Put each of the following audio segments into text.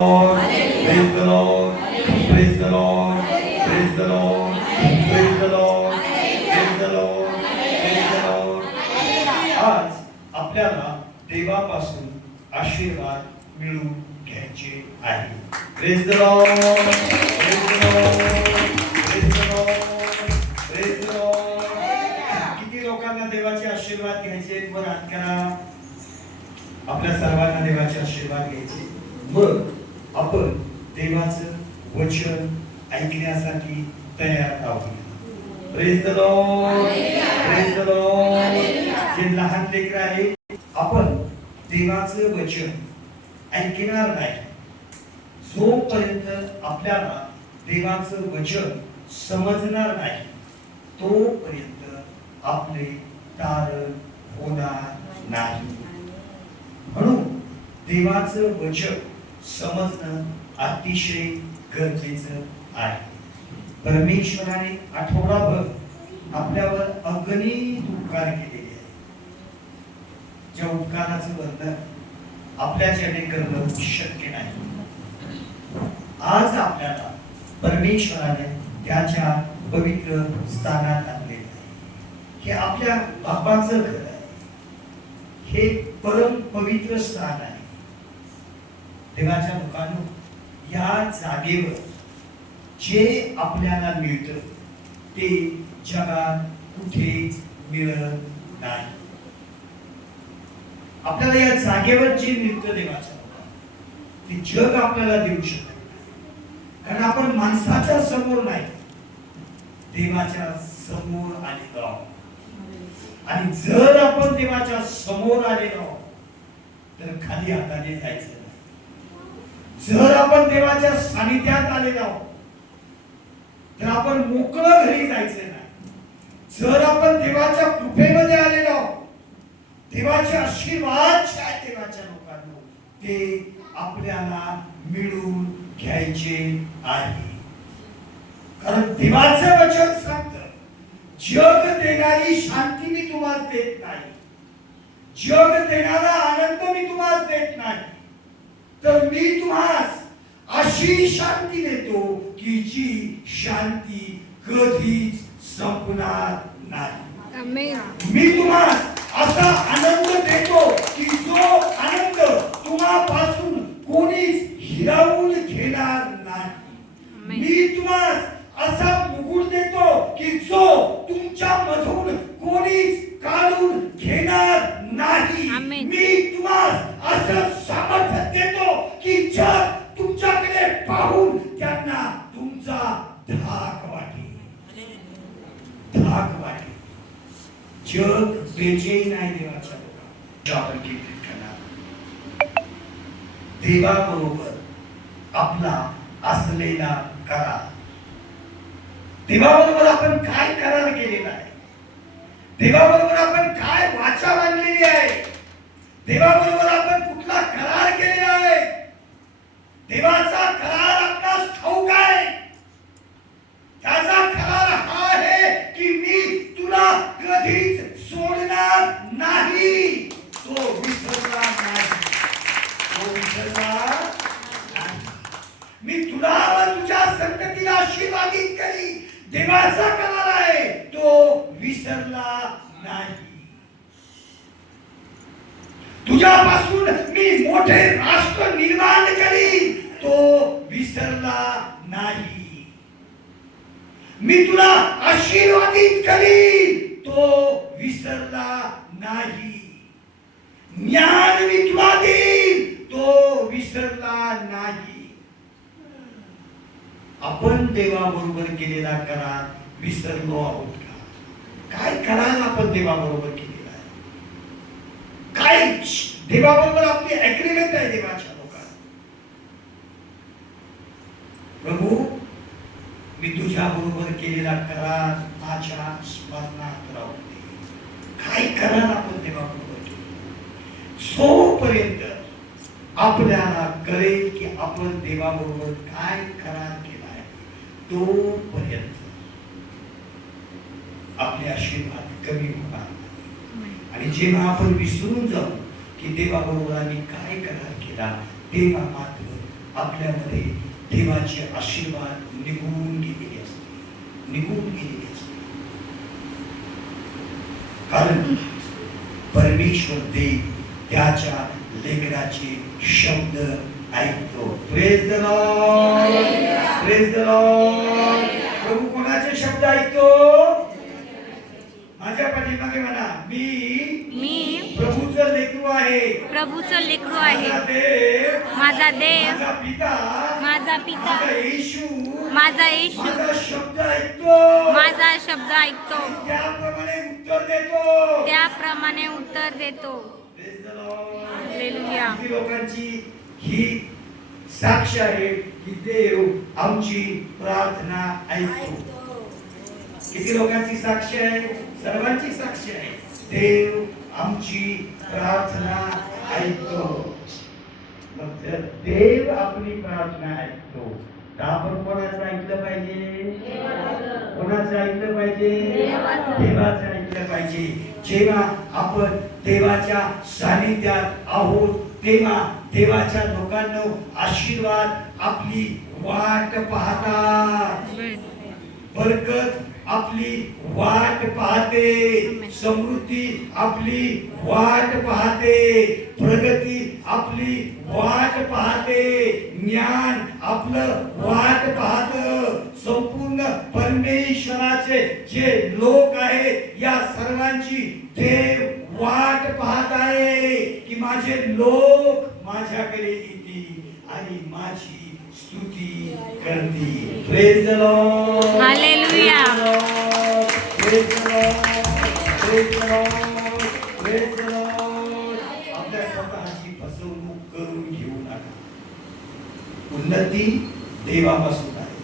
Lord, praise the Lord, praise the Lord, praise the Lord, praise the Lord, praise the Lord, praise the Lord. आज आपल्याला देवापासून आशीर्वाद मिळवून घ्यायचे आहे. Praise the Lord, praise the Lord, praise the Lord, praise the Lord. किती लोकांना देवाचे आशीर्वाद घ्यायचे बरं हात करा. आपल्या सर्वांना देवाचे आशीर्वाद घ्यायचे. मग आपण देवाचं वचन ऐकण्यासाठी तयार आहोत. Praise the lord, praise the Lord. जे लहान लेकरं आहे, आपण देवाचं वचन ऐकणार नाही जोपर्यंत आपल्याला देवाचं वचन समजणार नाही तोपर्यंत आपले तारण होणार नाही. म्हणून देवाचं वचन समजणं अतिशय गरजेचं आहे. परमेश्वराने आठवडाभर आपल्यावर अगणित उपकार केलेले आहेत. ज्या उपकाराचं वर्णन आपल्याच्याने करणं शक्य नाही. आज आपल्याला परमेश्वराने त्याच्या पवित्र स्थानात आणलेलं आहे. हे आपल्या बापाचं घर आहे. हे परम पवित्र स्थान आहे. देवाच्या लोकांनो, या जागेवर जे आपल्याला मिळतं ते जगात कुठेच मिळत नाही. आपल्याला या जागेवर जे मिळतं देवाच्या लोकांना ते जग आपल्याला देऊ शकत नाही. कारण आपण माणसाच्या समोर नाही, देवाच्या समोर आलेलो आहोत. आणि जर आपण देवाच्या समोर आलेलो तर खाली हाताने जायचं नाही. जर आपण देवाच्या सानिध्यात आलेलो तर आपण मोकळं घरी जायचं नाही. जर आपण देवाच्या कृपेमध्ये आलेलो, देवाचे आशीर्वाद देवाच्या लोकांना ते आपल्याला मिळून घ्यायचे आहे. कारण देवाचं वचन सांगतं, जग देणारी शांती मी तुम्हाला देत नाही, जग देणारा आनंद मी तुम्हाला देत नाही, तर मी तुम्हास अशी शांती देतो की जी शांती कधीच संपणार नाही. मी तुम्हास असा आनंद देतो की जो आनंद तुम्हापासून कोणीच हिरावून घेणार नाही. मी तुम्हास असा मुकुट देतो की जो तुमच्या मधून कोणीच काढून घेणार नाही. मी तुम्हाला असं सामर्थ्य देतो की जग तुमच्याकडे पाहून त्यांना तुमचा धाक वाटेल, धाक वाटेल. जग बेचैन आहे देवाच्या लोकांना. देवाबरोबर आपला असलेला करार, देवाबरोबर आपण काय करार केलेला आहे, देवाबरोबर आपण काय वाचा बांधलेली आहे, देवाबरोबर आपण कुठला करार केलेला आहे, देवाचा करार आपणास ठाऊक आहे. त्याचा करार हा आहे की मी तुला कधीच सोडणार नाही, तो विसरणार नाही, तो विसरणार नाही. मी तुला व तुझ्या संततीला आशीर्वादित करी, देवाचा करार आहे, तो विसरला नाही. तुझ्यापासून मी मोठे राष्ट्र निर्माण करी, तो विसरला नाही. मी तुला आशीर्वादित करी, तो विसरला नाही. ज्ञान मी तुला देईन, तो विसरला नाही. आपण देवाबरोबर केलेला करार विसरलो आहोत का? काय करार आपण देवाबरोबर केलेला आहे? काय देवाबरोबर आपली ऍग्रीमेंट आहे देवाच्या लोकांना? प्रभू, मी तुझ्या बरोबर केलेला करार माझ्या स्मरणात राहू दे. काय करार आपण देवाबरोबर केले? जोपर्यंत आपल्याला कळेल की आपण देवाबरोबर काय करार केलाय तोपर्यंत आपले आशीर्वाद कमी होणार. आणि जेव्हा आपण विसरून जाऊ की देवाबरोबर आम्ही काय करार केला, तेव्हा मात्र आपल्यामध्ये देवाचे आशीर्वाद निघून गेलेले असते, निघून गेलेले असते. कारण परमेश्वर देव त्याच्या लेकराचे शब्द ऐकतो. Praise the lord, praise the lord. प्रभू कोणाचे शब्द ऐकतो? माझ्या पाठीमागे म्हणा, मी प्रभूचं लेकरू आहे, प्रभूचं लेकरू आहे. माझा देव, माझा देव, माझा पिता, माझा येशू माझा शब्द ऐकतो, माझा शब्द ऐकतो, त्याप्रमाणे उत्तर देतो. Praise the Lord. हालेलुया. किती लोकांची ही साक्ष आहे की देव आमची प्रार्थना ऐकतो. किती लोकांची साक्ष आहे? सर्वांची साक्ष आहे. देव आमची प्रार्थना ऐकतो. मग जर देव आपली प्रार्थना ऐकतो तर आपण कोणाचं ऐकलं पाहिजे? कोणाचं ऐकलं पाहिजे? देवाचं ऐकलं पाहिजे. जेव्हा आपण देवाच्या सानिध्यात आहोत तेव्हा देवाच्या लोकांना आशीर्वाद आपली वाट पाहतात, बरकत आपली वाट पाहते, समृद्धी आपली वाट पाहते, प्रगती आपली वाट पाहते, ज्ञान आपलं वाट पाहतं. संपूर्ण परमेश्वराचे जे लोक आहेत या सर्वांची देव वाट पाहत आहे की माझे लोक माझ्याकडे येतील आणि माझी स्तुती करतील. Praise the Lord, hallelujah. Praise the lord, praise the lord, praise the Lord. आपल्या स्वतःची फसवणूक करून घेऊ नका. उन्नती देवापासून आहे,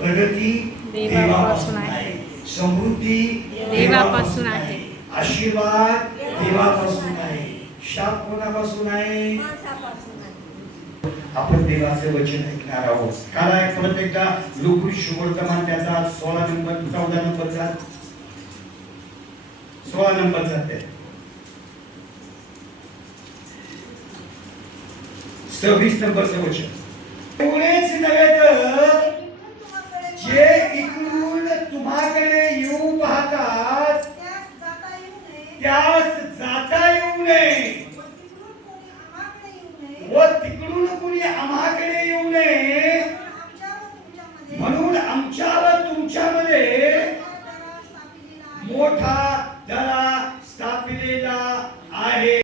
प्रगती देवापासून आहे, समृद्धी देवापासून आहे, आशीर्वाद देवापासून आहे, शाप कोणापासून आहे? आपण देवाचे वचन ऐकणार आहोत. काला एक परत एकदा लुकास शुभवर्तमान त्याचा 16 नंबर 14 नंबरचा 16 नंबरचा ते 26 नंबरचं वचन.